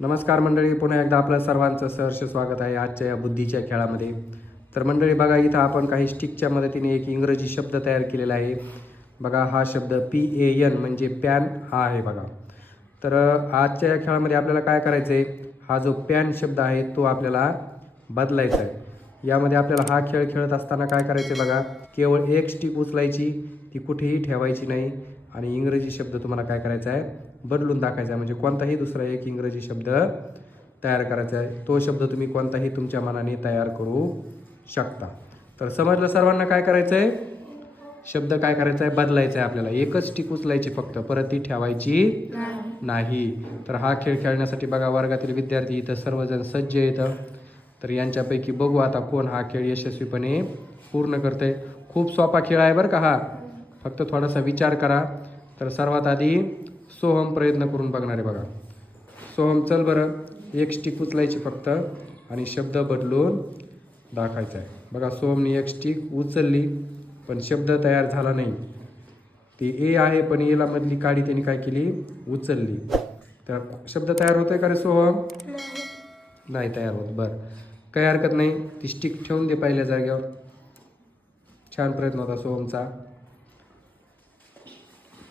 नमस्कार मंडळी पुन्हा एकदा आपलं सर्वांचं सहर्ष स्वागत आहे आजच्या या बुद्धीच्या खेळामध्ये. तर मंडळी बघा इथं आपण काही स्टिकच्या मदतीने एक इंग्रजी शब्द तयार केलेला आहे. बघा हा शब्द पी ए एन म्हणजे पॅन हा आहे बघा. तर आजच्या या खेळामध्ये आपल्याला काय करायचं आहे हा जो पॅन शब्द आहे तो आपल्याला बदलायचा आहे. यामध्ये आपल्याला हा खेळ खेळत असताना काय करायचं आहे बघा? केवळ एक स्टिक उचलायची ती कुठेही ठेवायची नाही. आणि इंग्रजी शब्द तुम्हाला काय करायचा आहे? बदलून दाखायचा आहे. म्हणजे कोणताही दुसरा एक इंग्रजी शब्द तयार करायचा आहे. तो शब्द तुम्ही कोणताही तुमच्या मनाने तयार करू शकता. तर समजलं सर्वांना काय करायचं आहे शब्द काय करायचा आहे? बदलायचा आहे आपल्याला. एकच टिक उचलायची फक्त. परत ती ठेवायची नाही. तर हा खेळ खेळण्यासाठी बघा वर्गातील विद्यार्थी इथं सर्वजण सज्ज येतं तर यांच्यापैकी बघू आता कोण हा खेळ यशस्वीपणे पूर्ण करते खूप सोपा खेळ आहे बरं का हा. फक्त थोडासा विचार करा. तर सर्वात आधी सोहम प्रयत्न करून बघणार आहे बघा. सोहम चल बरं. एक स्टिक उचलायची फक्त आणि शब्द बदलून दाखवायचा आहे. बघा सोहमने एक स्टिक उचलली पण शब्द तयार झाला नाही. ती ए आहे पण एला मधली काडी त्यांनी काय केली? उचलली. तर शब्द तयार होतोय का रे सोहम? नाही तयार होत. बरं. काही हरकत नाही. ती स्टिक ठेवून दे पहिल्या जागेवर. छान प्रयत्न होता सोहमचा.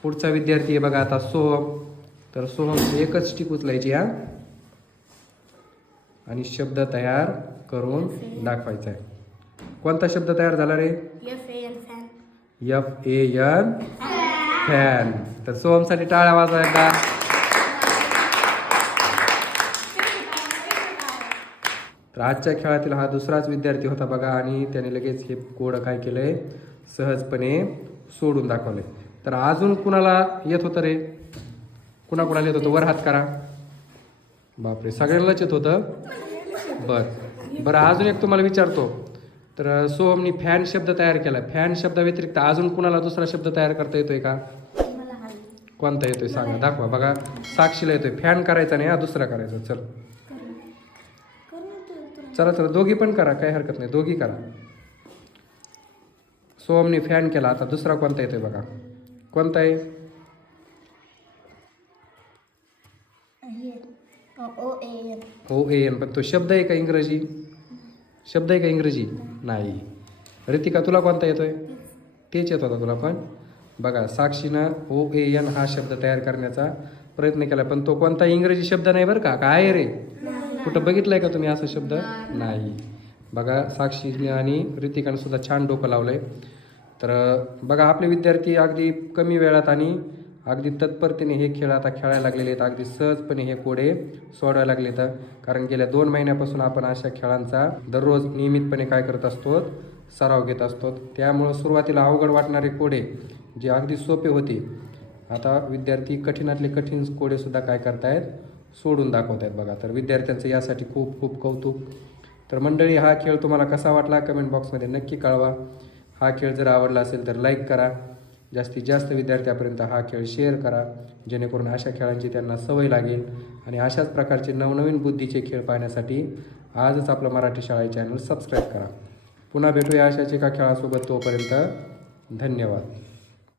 पुढचा विद्यार्थी आहे बघा आता सोहम. तर सोहम एकच स्टिक उचलायची हा. आणि शब्द तयार करून दाखवायचा आहे. कोणता शब्द तयार झाला रे? एफ ए एन फॅन तर सोहमसाठी टाळ्या वाजा एकदा. तर आजच्या खेळातील हा दुसराच विद्यार्थी होता बघा आणि त्याने लगेच हे कोड काय केलंय? सहजपणे सोडून दाखवले तर अजून कुणाला येत होतं रे? कुणा कुणाला येत होतं? वर हात करा. बापरे सगळ्यांनाच येत होतं? बर. बरं अजून एक तुम्हाला विचारतो. तर सोहमनी फॅन शब्द तयार केला. फॅन शब्दाव्यतिरिक्त अजून कुणाला दुसरा शब्द तयार करता येतोय का? कोणता येतोय? सांगा. दाखवा बघा. साक्षीला येतोय. फॅन करायचा नाही हा दुसरा करायचा. चल. चला चला. दोघी पण करा. काही हरकत नाही. दोघी करा. सोहमनी फॅन केला. आता दुसरा कोणता येतोय बघा. कोणता आहे? ओ ए एन पण तो शब्द आहे का इंग्रजी? शब्द आहे का इंग्रजी? नाही. रितिका तुला कोणता येतोय? तेच येत होता तुला पण. बघा साक्षीनं ओ ए एन हा शब्द तयार करण्याचा प्रयत्न केला पण तो कोणता इंग्रजी शब्द नाही बरं का? काय रे? कुठं बघितलंय का तुम्ही असा शब्द? नाही. बघा साक्षीने आणि ऋतिकाने सुद्धा छान डोकं लावलंय. तर बघा आपले विद्यार्थी अगदी कमी वेळात आणि अगदी तत्परतेने हे खेळ आता खेळायला लागलेले आहेत. अगदी सहजपणे हे कोडे सोडवायला लागले तर कारण गेल्या दोन महिन्यापासून आपण अशा खेळांचा दररोज नियमितपणे काय करत असतो सराव घेत असतो त्यामुळं सुरुवातीला अवघड वाटणारे कोडे जे अगदी सोपे होते आता विद्यार्थी कठीणातले कठीण कोडेसुद्धा काय करतायत? सोडून दाखवत आहेत बघा. तर विद्यार्थ्यांचं यासाठी खूप खूप कौतुक. तर मंडळी हा खेळ तुम्हाला कसा वाटला? कमेंट बॉक्समध्ये नक्की कळवा. हा खेळ जर आवडला असेल तर लाईक करा. जास्तीत जास्त विद्यार्थ्यापर्यंत हा खेळ शेअर करा. जेणेकरून अशा खेळांची त्यांना सवय लागेल. आणि अशाच प्रकारचे नवनवीन बुद्धीचे खेळ पाहण्यासाठी आजच आपलं मराठी शाळा चॅनल सबस्क्राईब करा. पुन्हा भेटूया अशाच एका खेळासोबत तोपर्यंत धन्यवाद.